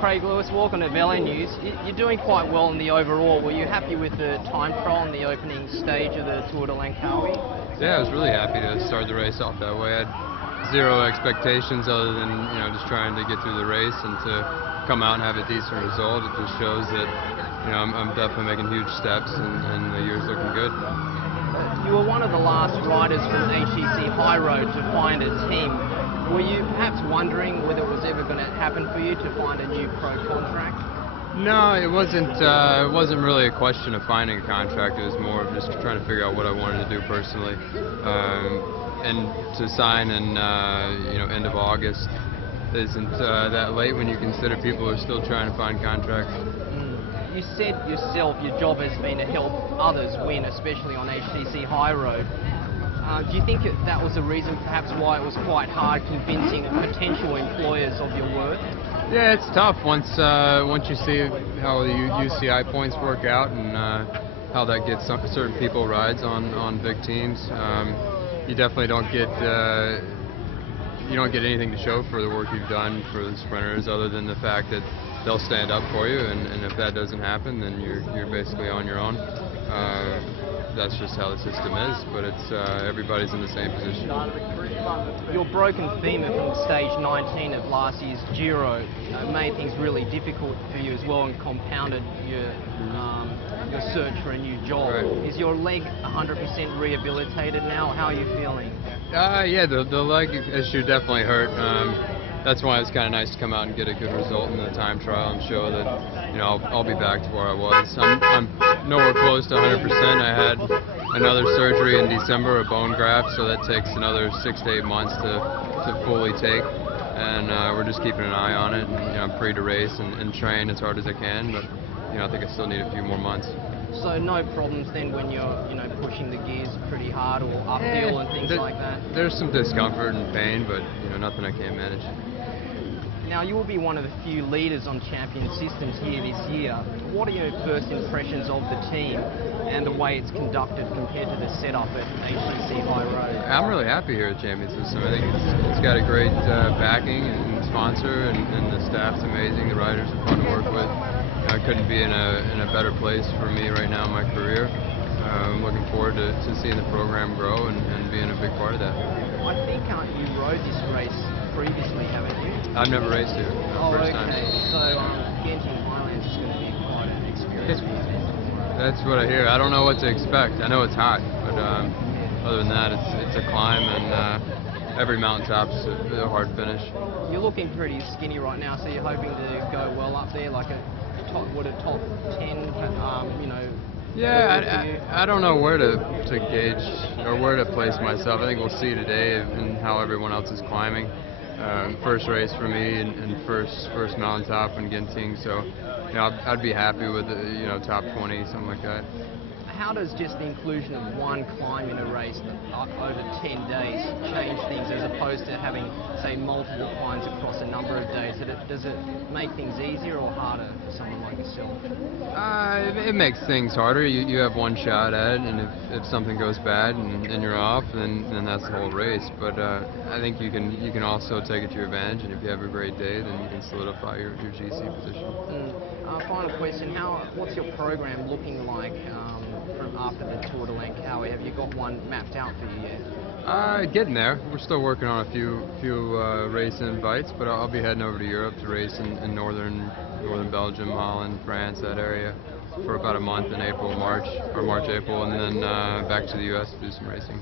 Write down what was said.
Craig Lewis, welcome to VeloNews. You're doing quite well in the overall. Were you happy with the time trial in the opening stage of the Tour de Langkawi? Yeah, I was really happy to start the race off that way. I had zero expectations other than just trying to get through the race and to come out and have a decent result. It just shows that I'm definitely making huge steps and the year's looking good. You were one of the last riders from HTC High Road to find a team. Were you perhaps wondering whether it was ever going to happen for you to find a new pro contract? No, it wasn't. It wasn't really a question of finding a contract. It was more of just trying to figure out what I wanted to do personally. And to sign in end of August isn't that late when you consider people are still trying to find contracts. You said yourself your job has been to help others win, especially on HTC High Road. Do you think that was the reason perhaps why it was quite hard convincing potential employers of your worth? Yeah, it's tough once you see how the UCI points work out and how that gets certain people rides on big teams. You definitely don't get anything to show for the work you've done for the sprinters other than the fact that they'll stand up for you, and if that doesn't happen, then you're basically on your own. That's just how the system is, but it's everybody's in the same position. Your broken femur from stage 19 of last year's Giro made things really difficult for you as well and compounded your search for a new job. Right. Is your leg 100% rehabilitated now? How are you feeling? Yeah, the leg issue definitely hurt. That's why it's kind of nice to come out and get a good result in the time trial and show that I'll be back to where I was. I'm nowhere close to 100%. I had another surgery in December, a bone graft, so that takes another 6 to 8 months to fully take. And we're just keeping an eye on it. And, I'm free to race and train as hard as I can, but I think I still need a few more months. So no problems then when you're pushing the gears pretty hard or uphill and things like that? There's some discomfort and pain, but nothing I can't manage. Now you will be one of the few leaders on Champion Systems here this year. What are your first impressions of the team and the way it's conducted compared to the setup at HTC High Road? I'm really happy here at Champion System. I think it's got a great backing and sponsor, and the staff's amazing. The riders are fun to work with. I couldn't be in a better place for me right now in my career. I'm looking forward to seeing the program grow and being a big part of that. I think you rode this race previously, haven't you? I've never raced here. First time. So Genting Highlands is going to be quite an experience for you then. That's what I hear. I don't know what to expect. I know it's hot, but other than that, it's a climb, and every mountaintop's a hard finish. You're looking pretty skinny right now, so you're hoping to go well up there, like a top 10, Yeah, I don't know where to gauge or where to place myself. I think we'll see today and how everyone else is climbing. First race for me and first mountaintop in Genting, so I'd be happy with top 20, something like that. How does just the inclusion of one climb in a race over 10 days change things as opposed to having, say, multiple climbs across a number of days? Does it make things easier or harder for someone like yourself? It makes things harder. You have one shot at it, and if something goes bad and you're off, then that's the whole race. But I think you can also take it to your advantage, and if you have a great day, then you can solidify your GC position. Final question: what's your program looking like from after the Tour de Langkawi? Have you got one mapped out for you yet? Getting there. We're still working on a few race invites, but I'll be heading over to Europe to race in northern Belgium, Holland, France, that area, for about a month in March, April, and then back to the U.S. to do some racing.